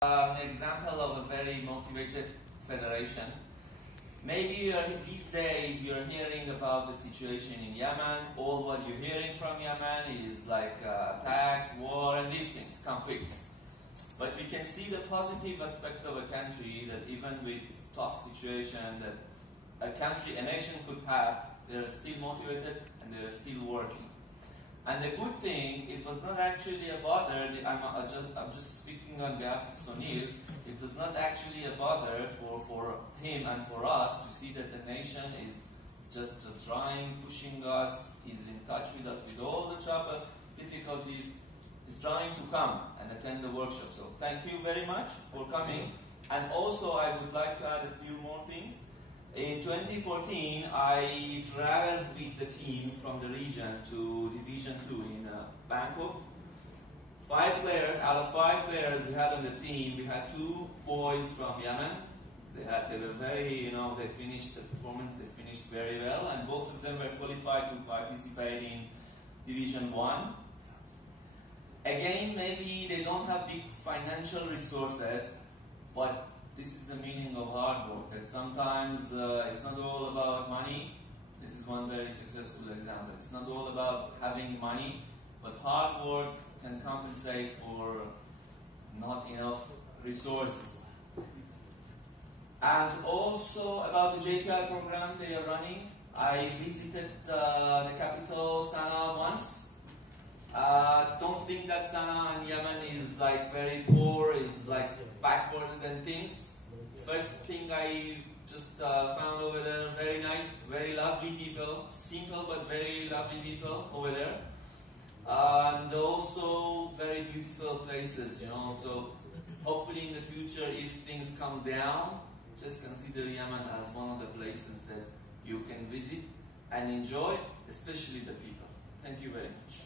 An example of a very motivated federation. Maybe these days you're hearing about the situation in Yemen. All what you're hearing from Yemen is like attacks, war, and these things, conflicts. But we can see the positive aspect of a country that even with tough situation that a country, a nation could have, they're still motivated and they're still working. And the good thing, it was not actually a bother, I'm just speaking on behalf of Sunil, it was not actually a bother for him and for us to see that the nation is just trying, pushing us, is in touch with us with all the trouble, difficulties, is trying to come and attend the workshop. So thank you very much for coming. And also I would like to add a few more things. In 2014, I traveled with the team from the region to Division 2 in Bangkok. 5 players, out of 5 players we had on the team, we had 2 boys from Yemen. They were very, they finished the performance, they finished very well, and both of them were qualified to participate in Division 1. Again, maybe they don't have big financial resources, but this is the meaning of hard work, that sometimes it's not all about money. This is one very successful example. It's not all about having money, but hard work can compensate for not enough resources. And also about the JTI program they are running, I visited the capital, Sana'a, once. Don't think that Sana'a in Yemen is like very poor, is like backward and things. First thing I just found over there, very nice, very lovely people, simple but very lovely people over there. And also very beautiful places, so hopefully in the future if things come down, just consider Yemen as one of the places that you can visit and enjoy, especially the people. Thank you very much.